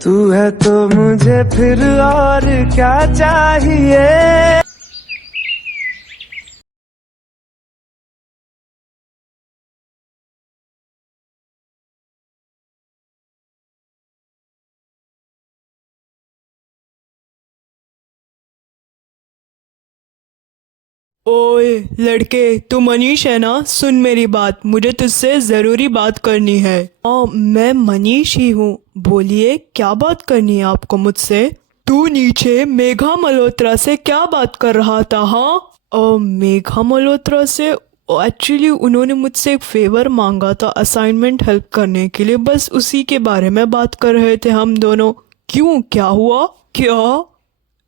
तू है तो मुझे फिर और क्या चाहिए। ओए लड़के, तू मनीष है ना? सुन मेरी बात, मुझे तुझसे जरूरी बात करनी है। मैं मनीष ही हूँ। बोलिए, क्या बात करनी है आपको मुझसे? तू नीचे मेघा मल्होत्रा से क्या बात कर रहा था? हाँ, मेघा मल्होत्रा से एक्चुअली उन्होंने मुझसे एक फेवर मांगा था, असाइनमेंट हेल्प करने के लिए। बस उसी के बारे में बात कर रहे थे हम दोनों। क्यों, क्या हुआ? क्या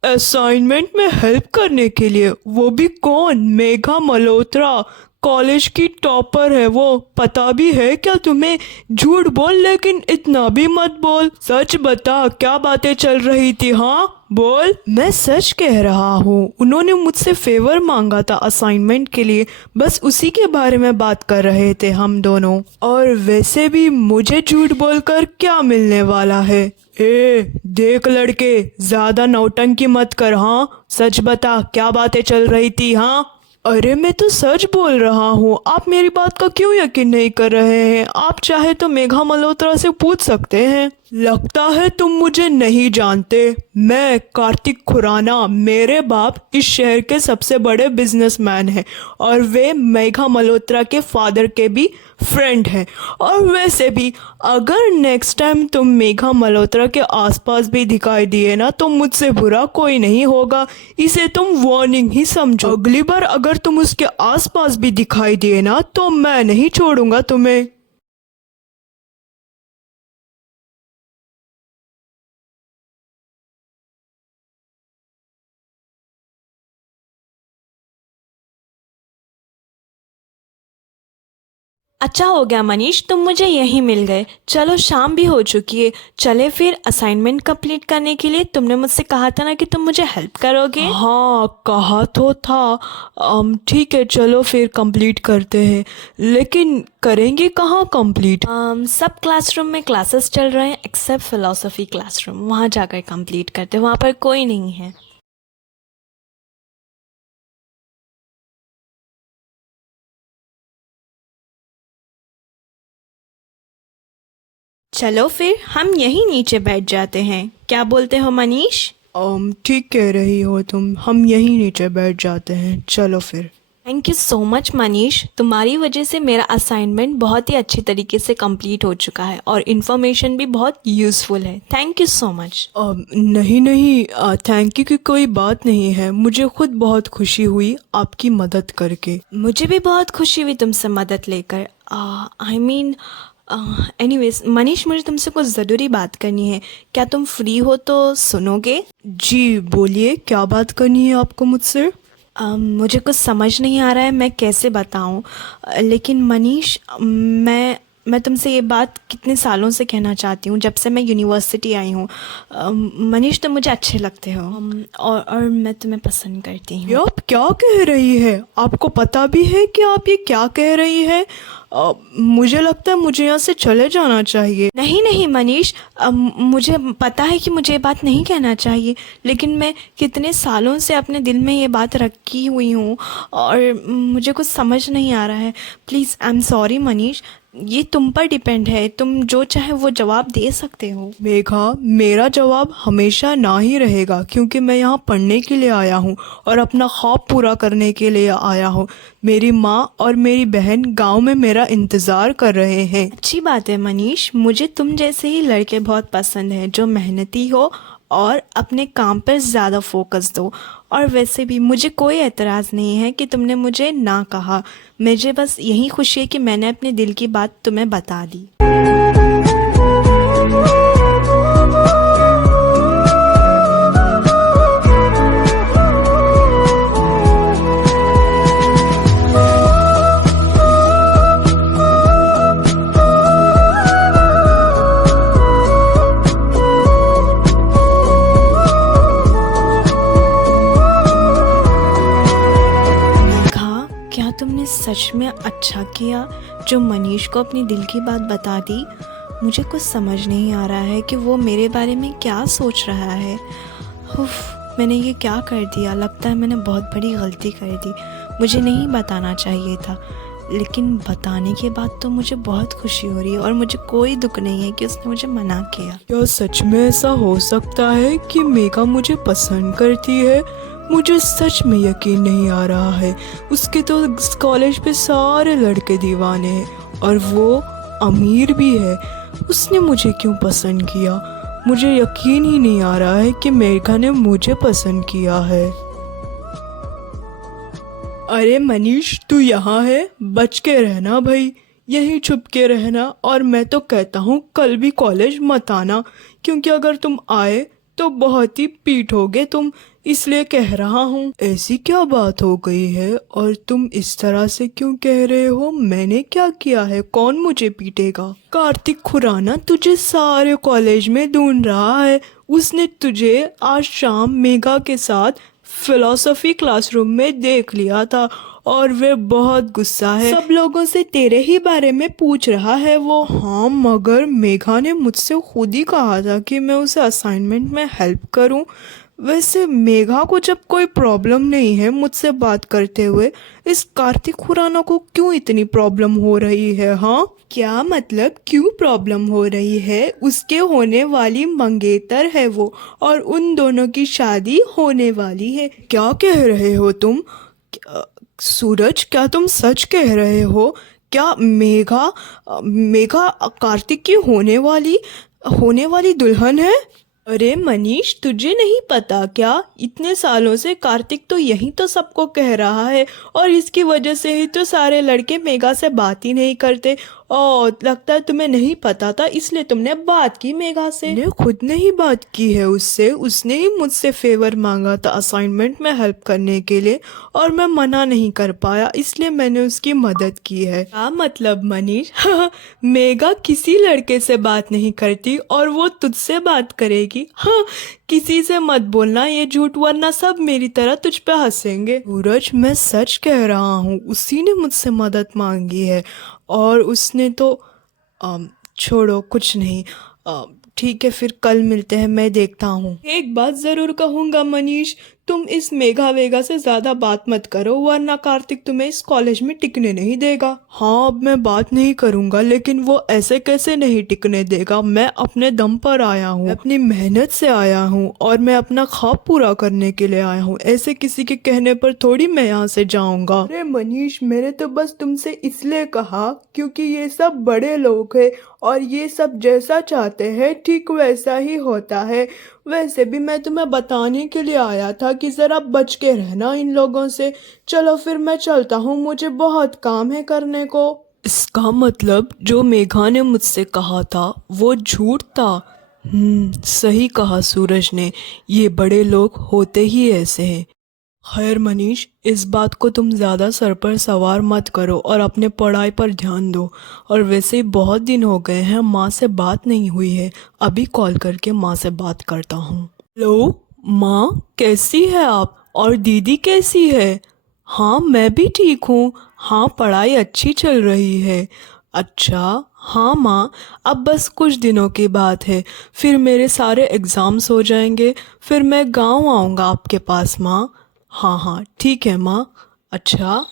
असाइनमेंट में हेल्प करने के लिए? वो भी कौन? मेघा मल्होत्रा कॉलेज की टॉपर है वो। पता भी है क्या तुम्हें? झूठ बोल, लेकिन इतना भी मत बोल। सच बता, क्या बातें चल रही थी? हाँ बोल। मैं सच कह रहा हूँ, उन्होंने मुझसे फेवर मांगा था असाइनमेंट के लिए। बस उसी के बारे में बात कर रहे थे हम दोनों। और वैसे भी मुझे झूठ बोलकर क्या मिलने वाला है? देख लड़के, ज्यादा नौटंकी मत कर। हाँ सच बता, क्या बातें चल रही थी? हाँ अरे मैं तो सच बोल रहा हूँ, आप मेरी बात का क्यों यकीन नहीं कर रहे हैं? आप चाहे तो मेघा मल्होत्रा से पूछ सकते हैं। लगता है तुम मुझे नहीं जानते। मैं कार्तिक खुराना, मेरे बाप इस शहर के सबसे बड़े बिजनेसमैन हैं और वे मेघा मल्होत्रा के फादर के भी फ्रेंड हैं। और वैसे भी अगर नेक्स्ट टाइम तुम मेघा मल्होत्रा के आसपास भी दिखाई दिए ना, तो मुझसे बुरा कोई नहीं होगा। इसे तुम वार्निंग ही समझो। अगली बार अगर तुम उसके आसपास भी दिखाई दिए ना, तो मैं नहीं छोड़ूंगा तुम्हें। अच्छा हो गया मनीष, तुम मुझे यहीं मिल गए। चलो शाम भी हो चुकी है, चले फिर असाइनमेंट कंप्लीट करने के लिए। तुमने मुझसे कहा था ना कि तुम मुझे हेल्प करोगे। हाँ कहा तो था। ठीक है, चलो फिर कंप्लीट करते हैं। लेकिन करेंगे कहाँ कंप्लीट? सब क्लासरूम में क्लासेस चल रहे हैं एक्सेप्ट फिलोसफी क्लासरूम, वहाँ जाकर कंप्लीट करते हैं, वहाँ पर कोई नहीं है। चलो फिर हम यहीं नीचे बैठ जाते हैं, क्या बोलते हो मनीष? ठीक कह रही हो तुम, हम यहीं नीचे बैठ जाते हैं, चलो फिर। Thank you so much Manish, तुम्हारी वजह से मेरा असाइनमेंट बहुत ही अच्छी तरीके से कंप्लीट हो चुका है और इन्फॉर्मेशन भी बहुत यूज़फुल है। Thank you so much. नहीं नहीं, थैंक यू की कोई बात नहीं है। मुझे खुद बहुत खुशी हुई आपकी मदद करके। मुझे भी बहुत खुशी हुई तुमसे मदद लेकर। आई मीन एनीवेज मनीष, मुझे तुमसे कुछ ज़रूरी बात करनी है, क्या तुम फ्री हो तो सुनोगे? जी बोलिए, क्या बात करनी है आपको मुझसे? मुझे कुछ समझ नहीं आ रहा है मैं कैसे बताऊं। लेकिन मनीष, मैं तुमसे ये बात कितने सालों से कहना चाहती हूँ, जब से मैं यूनिवर्सिटी आई हूँ। मनीष, तुम मुझे अच्छे लगते हो। और मैं तुम्हें पसंद करती ये हूँ। आप क्या कह रही है? आपको पता भी है कि आप ये क्या कह रही है? मुझे लगता है मुझे यहाँ से चले जाना चाहिए। नहीं नहीं मनीष, मुझे पता है कि मुझे ये बात नहीं कहना चाहिए, लेकिन मैं कितने सालों से अपने दिल में ये बात रखी हुई हूँ और मुझे कुछ समझ नहीं आ रहा है। Please, I am sorry Manish, ये तुम पर डिपेंड है, तुम जो चाहे वो जवाब दे सकते हो। मेघा, मेरा जवाब हमेशा ना ही रहेगा, क्योंकि मैं यहाँ पढ़ने के लिए आया हूँ और अपना ख्वाब पूरा करने के लिए आया हूँ। मेरी माँ और मेरी बहन गांव में मेरा इंतज़ार कर रहे हैं। अच्छी बात है मनीष, मुझे तुम जैसे ही लड़के बहुत पसंद है, जो मेहनती हो और अपने काम पर ज़्यादा फोकस दो। और वैसे भी मुझे कोई एतराज़ नहीं है कि तुमने मुझे ना कहा। मुझे बस यही खुशी है कि मैंने अपने दिल की बात तुम्हें बता दी। मेघा, क्या तुमने सच में अच्छा किया जो मनीष को अपनी दिल की बात बता दी? मुझे कुछ समझ नहीं आ रहा है कि वो मेरे बारे में क्या सोच रहा है। उफ, मैंने ये क्या कर दिया। लगता है मैंने बहुत बड़ी गलती कर दी। मुझे नहीं बताना चाहिए था, लेकिन बताने के बाद तो मुझे बहुत खुशी हो रही है और मुझे कोई दुख नहीं है कि उसने मुझे मना किया। क्या सच में ऐसा हो सकता है कि मेघा मुझे पसंद करती है? मुझे सच में यकीन नहीं आ रहा है। उसके तो कॉलेज पे सारे लड़के दीवाने हैं और वो अमीर भी है। उसने मुझे क्यों पसंद किया? मुझे यकीन ही नहीं आ रहा है कि मेघा ने मुझे पसंद किया है। अरे मनीष, तू यहाँ है? बच के रहना भाई, यहीं छुप के रहना। और मैं तो कहता हूँ कल भी कॉलेज मत आना, क्योंकि अगर तुम आए तो बहुत ही पीटोगे तुम, इसलिए कह रहा हूँ। ऐसी क्या बात हो गई है और तुम इस तरह से क्यों कह रहे हो? मैंने क्या किया है? कौन मुझे पीटेगा? कार्तिक खुराना तुझे सारे कॉलेज में ढूंढ रहा है। उसने तुझे आज शाम मेघा के साथ फिलॉसफी क्लासरूम में देख लिया था और वे बहुत गुस्सा है। सब लोगों से तेरे ही बारे में पूछ रहा है वो। हाँ, मगर मेघा ने मुझसे खुद ही कहा था कि मैं उसे असाइनमेंट में हेल्प करूं। वैसे मेघा को जब कोई प्रॉब्लम नहीं है मुझसे बात करते हुए, इस कार्तिक खुराना को क्यों इतनी प्रॉब्लम हो रही है? हाँ, क्या मतलब क्यों प्रॉब्लम हो रही है? उसके होने वाली मंगेतर है वो, और उन दोनों की शादी होने वाली है। क्या कह रहे हो तुम? सूरज, क्या तुम सच कह रहे हो? क्या मेघा मेघा कार्तिक की होने वाली दुल्हन है? अरे मनीष, तुझे नहीं पता क्या? इतने सालों से कार्तिक तो यही तो सबको कह रहा है और इसकी वजह से ही तो सारे लड़के मेघा से बात ही नहीं करते। ओ, लगता है तुम्हें नहीं पता था, इसलिए तुमने बात की मेघा से। मैंने खुद ने ही बात की है उससे। उसने ही मुझसे फेवर मांगा था असाइनमेंट में हेल्प करने के लिए और मैं मना नहीं कर पाया, इसलिए मैंने उसकी मदद की है। क्या मतलब मनीष? मेघा किसी लड़के से बात नहीं करती और वो तुझसे बात करेगी? हाँ, किसी से मत बोलना ये झूठ, वरना सब मेरी तरह तुझ पे हंसेंगे। सूरज, मैं सच कह रहा हूँ, उसी ने मुझसे मदद मांगी है और उसने तो छोड़ो, कुछ नहीं। ठीक है, फिर कल मिलते हैं, मैं देखता हूँ। एक बात जरूर कहूँगा मनीष, तुम इस मेघा वेगा से ज्यादा बात मत करो, वरना कार्तिक तुम्हें इस कॉलेज में टिकने नहीं देगा। हाँ, अब मैं बात नहीं करूँगा, लेकिन वो ऐसे कैसे नहीं टिकने देगा? मैं अपने दम पर आया हूँ, अपनी मेहनत से आया हूँ और मैं अपना ख्वाब पूरा करने के लिए आया हूँ। ऐसे किसी के कहने पर थोड़ी मैं यहाँ से जाऊँगा। अरे मनीष, मैंने तो बस तुमसे इसलिए कहा क्योंकि ये सब बड़े लोग हैं और ये सब जैसा चाहते हैं ठीक वैसा ही होता है। वैसे भी मैं तुम्हें बताने के लिए आया था कि जरा बच के रहना इन लोगों से। चलो फिर मैं चलता हूँ, मुझे बहुत काम है करने को। इसका मतलब जो मेघा ने मुझसे कहा था वो झूठ था? सही कहा सूरज ने, ये बड़े लोग होते ही ऐसे हैं। खैर मनीष, इस बात को तुम ज़्यादा सर पर सवार मत करो और अपने पढ़ाई पर ध्यान दो। और वैसे ही बहुत दिन हो गए हैं, माँ से बात नहीं हुई है। अभी कॉल करके माँ से बात करता हूँ। हेलो माँ, कैसी है आप? और दीदी कैसी है? हाँ, मैं भी ठीक हूँ। हाँ, पढ़ाई अच्छी चल रही है। अच्छा, हाँ माँ, अब बस कुछ दिनों की बात है, फिर मेरे सारे एग्ज़ाम्स हो जाएंगे, फिर मैं गाँव आऊँगा आपके पास माँ। हाँ हाँ, ठीक है माँ। अच्छा,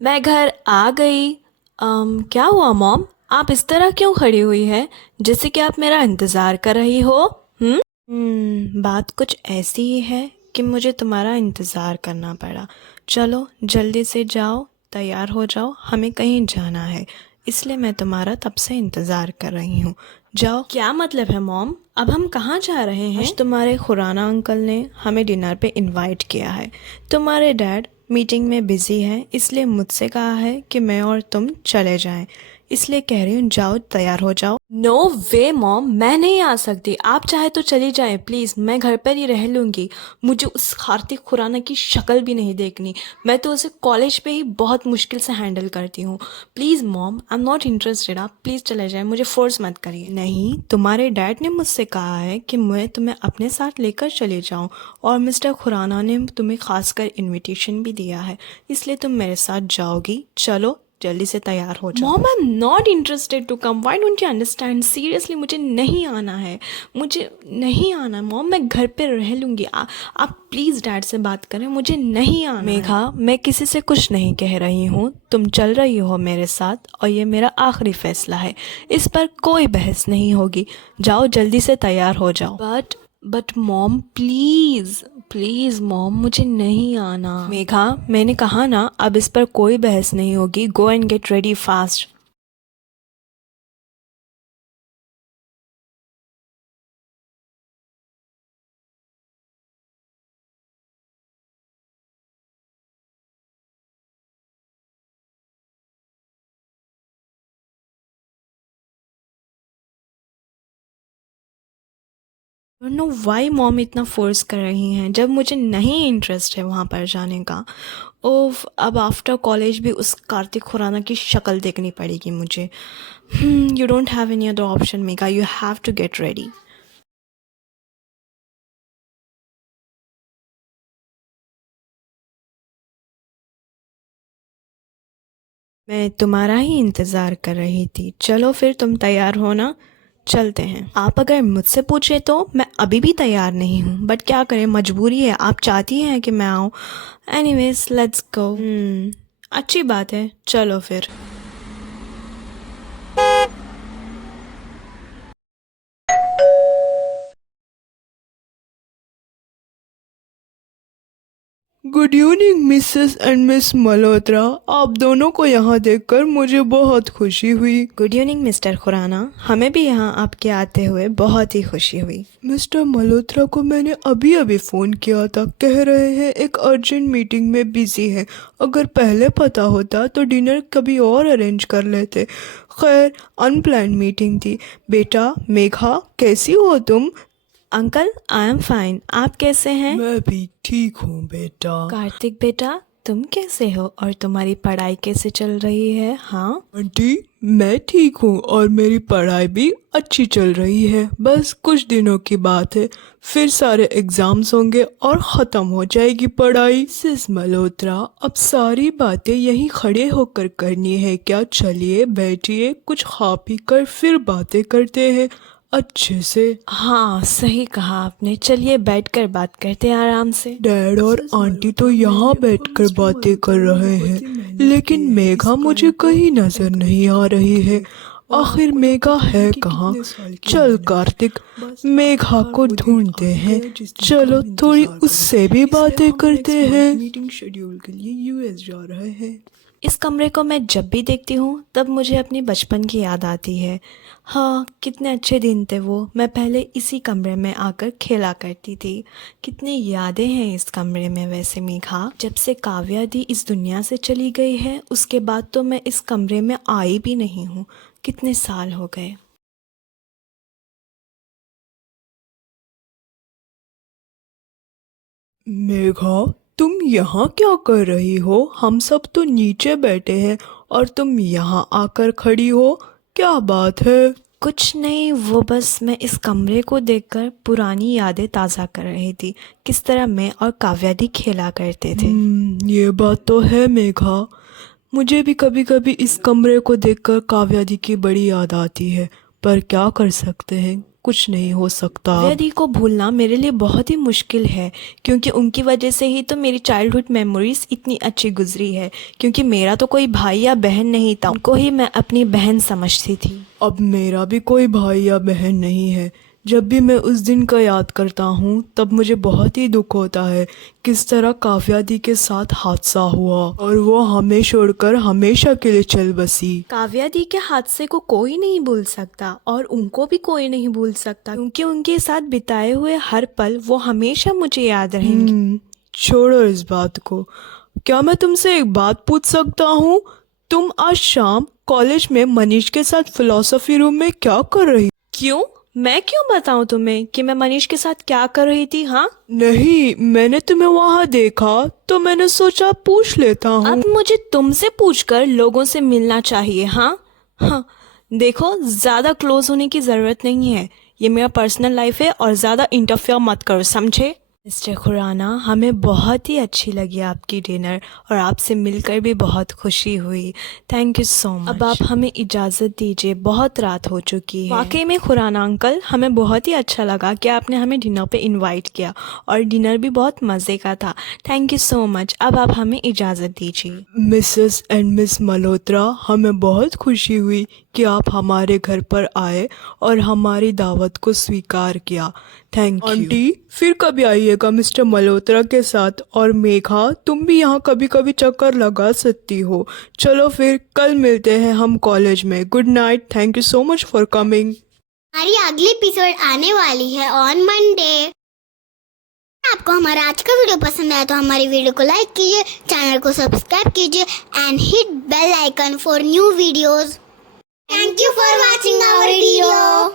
मैं घर आ गई। क्या हुआ मॉम? आप इस तरह क्यों खड़ी हुई है, जैसे कि आप मेरा इंतज़ार कर रही हो? बात कुछ ऐसी ही है कि मुझे तुम्हारा इंतज़ार करना पड़ा। चलो जल्दी से जाओ, तैयार हो जाओ, हमें कहीं जाना है, इसलिए मैं तुम्हारा तब से इंतज़ार कर रही हूँ। जाओ। क्या मतलब है मॉम? अब हम कहाँ जा रहे हैं? आज तुम्हारे खुराना अंकल ने हमें डिनर पे इनवाइट किया है। तुम्हारे डैड मीटिंग में बिज़ी है, इसलिए मुझसे कहा है कि मैं और तुम चले जाएं। इसलिए कह रही हूँ जाओ तैयार हो जाओ। नो वे मॉम, मैं नहीं आ सकती। आप चाहे तो चली जाएं प्लीज़, मैं घर पर ही रह लूँगी। मुझे उस कार्तिक खुराना की शक्ल भी नहीं देखनी। मैं तो उसे कॉलेज पे ही बहुत मुश्किल से हैंडल करती हूँ। Please mom, I am not interested. आप प्लीज़ चले जाएं, मुझे फोर्स मत करिए। नहीं, तुम्हारे डैड ने मुझसे कहा है कि मैं तुम्हें अपने साथ लेकर चले जाऊँ, और मिस्टर खुराना ने तुम्हें खासकर इन्विटेशन भी दिया है, इसलिए तुम मेरे साथ जाओगी। चलो जल्दी से तैयार हो जाओ। Mom, I am not interested to come. Why don't you understand? Seriously मुझे नहीं आना है, मुझे नहीं आना मॉम। मैं घर पे रह लूँगी। आप प्लीज़ डैड से बात करें, मुझे नहीं आना। मेघा, मैं किसी से कुछ नहीं कह रही हूँ। तुम चल रही हो मेरे साथ और ये मेरा आखिरी फैसला है। इस पर कोई बहस नहीं होगी। जाओ जल्दी से तैयार हो जाओ। But mom please please mom, मुझे नहीं आना। मेघा, मैंने कहा ना, अब इस पर कोई बहस नहीं होगी। Go and get ready fast. Don't know why mom इतना फोर्स कर रही हैं जब मुझे नहीं इंटरेस्ट है वहाँ पर जाने का। ओफ, अब आफ्टर कॉलेज भी उस कार्तिक खुराना की शक्ल देखनी पड़ेगी मुझे। You don't have any other option Megha, you have to get ready. मैं तुम्हारा ही इंतज़ार कर रही थी। चलो फिर, तुम तैयार हो ना? चलते हैं। आप अगर मुझसे पूछे तो मैं अभी भी तैयार नहीं हूँ, बट क्या करें, मजबूरी है। आप चाहती हैं कि मैं आऊँ। Anyways let's go. अच्छी बात है, चलो फिर। Good evening Mrs and miss Malhotra. आप दोनों को यहाँ देखकर मुझे बहुत खुशी हुई। गुड इवनिंग मिस्टर खुराना, हमें भी यहाँ आपके आते हुए बहुत ही खुशी हुई। मिस्टर मल्होत्रा को मैंने अभी अभी फ़ोन किया था, कह रहे हैं एक अर्जेंट मीटिंग में बिजी है। अगर पहले पता होता तो डिनर कभी और अरेंज कर लेते। खैर, अनप्लान्ड मीटिंग थी। बेटा मेघा, कैसी हो तुम? Uncle, I am fine. आप कैसे हैं? मैं भी ठीक हूँ बेटा। कार्तिक बेटा, तुम कैसे हो और तुम्हारी पढ़ाई कैसे चल रही है? हाँ आंटी, मैं ठीक हूँ और मेरी पढ़ाई भी अच्छी चल रही है। बस कुछ दिनों की बात है, फिर सारे एग्जाम्स होंगे और ख़त्म हो जाएगी पढ़ाई। सिस मल्होत्रा, अब सारी बातें यहीं खड़े होकर करनी है क्या? चलिए बैठिए, कुछ खा पी कर फिर बातें करते हैं अच्छे से। हाँ, सही कहा आपने। चलिए बैठकर बात करते हैं आराम से। डैड और आंटी तो यहाँ बैठकर बातें कर रहे हैं, लेकिन मेघा मुझे कहीं नजर नहीं आ रही है। आखिर मेघा है कहाँ? चल कार्तिक, मेघा को ढूंढते हैं। चलो थोड़ी उससे भी बातें करते हैं। मीटिंग शेड्यूल के लिए यूएस जा रहे हैं। इस कमरे को मैं जब भी देखती हूँ तब मुझे अपने बचपन की याद आती है। हाँ, कितने अच्छे दिन थे वो। मैं पहले इसी कमरे में आकर खेला करती थी। कितनी यादें हैं इस कमरे में। वैसे मेघा, जब से काव्या दी इस दुनिया से चली गई है उसके बाद तो मैं इस कमरे में आई भी नहीं हूँ। कितने साल हो गए। मेघा, तुम यहाँ क्या कर रही हो? हम सब तो नीचे बैठे हैं और तुम यहाँ आकर खड़ी हो, क्या बात है? कुछ नहीं, वो बस मैं इस कमरे को देखकर पुरानी यादें ताज़ा कर रही थी। किस तरह मैं और काव्या दी खेला करते थे। ये बात तो है मेघा। मुझे भी कभी कभी इस कमरे को देखकर काव्या दी की बड़ी याद आती है, पर क्या कर सकते हैं, कुछ नहीं हो सकता। काव्या दी को भूलना मेरे लिए बहुत ही मुश्किल है, क्योंकि उनकी वजह से ही तो मेरी चाइल्डहुड मेमोरीज इतनी अच्छी गुजरी है। क्योंकि मेरा तो कोई भाई या बहन नहीं था, उनको ही मैं अपनी बहन समझती थी। अब मेरा भी कोई भाई या बहन नहीं है। जब भी मैं उस दिन का याद करता हूँ तब मुझे बहुत ही दुख होता है किस तरह काव्या दी के साथ हादसा हुआ और वो हमें छोड़कर हमेशा के लिए चल बसी। काव्या दी के हादसे को कोई नहीं भूल सकता और उनको भी कोई नहीं भूल सकता, क्योंकि उनके साथ बिताए हुए हर पल वो हमेशा मुझे याद रहेंगे। छोड़ो इस बात को। क्या मैं तुमसे एक बात पूछ सकता हूँ? तुम आज शाम कॉलेज में मनीष के साथ फिलोसफी रूम में क्या कर रही? क्यों? मैं क्यों बताऊं तुम्हें कि मैं मनीष के साथ क्या कर रही थी? हाँ, नहीं, मैंने तुम्हें वहाँ देखा तो मैंने सोचा पूछ लेता हूँ। अब मुझे तुमसे पूछकर लोगों से मिलना चाहिए? हाँ हाँ, देखो, ज्यादा क्लोज होने की जरूरत नहीं है। ये मेरा पर्सनल लाइफ है और ज्यादा इंटरफेयर मत करो, समझे? मिस्टर खुराना, हमें बहुत ही अच्छी लगी आपकी डिनर और आपसे मिलकर भी बहुत खुशी हुई। Thank you so much. अब आप हमें इजाज़त दीजिए, बहुत रात हो चुकी है। वाकई में खुराना अंकल, हमें बहुत ही अच्छा लगा कि आपने हमें डिनर पे इनवाइट किया और डिनर भी बहुत मज़े का था। Thank you so much. अब आप हमें इजाज़त दीजिए। मिसेस एंड मिस मल्होत्रा, हमें बहुत खुशी हुई कि आप हमारे घर पर आए और हमारी दावत को स्वीकार किया। Thank you. आंटी, फिर कभी आइएगा मिस्टर मल्होत्रा के साथ। और मेघा, तुम भी यहाँ कभी कभी चक्कर लगा सकती हो। चलो फिर कल मिलते हैं हम कॉलेज में। Good night. Thank you so much for coming. हमारी अगली एपिसोड आने वाली है ऑन मंडे। आपको हमारा आज का वीडियो पसंद आया तो हमारी वीडियो को लाइक कीजिए, चैनल को सब्सक्राइब कीजिए and hit bell icon for new videos. Thank you for watching our video.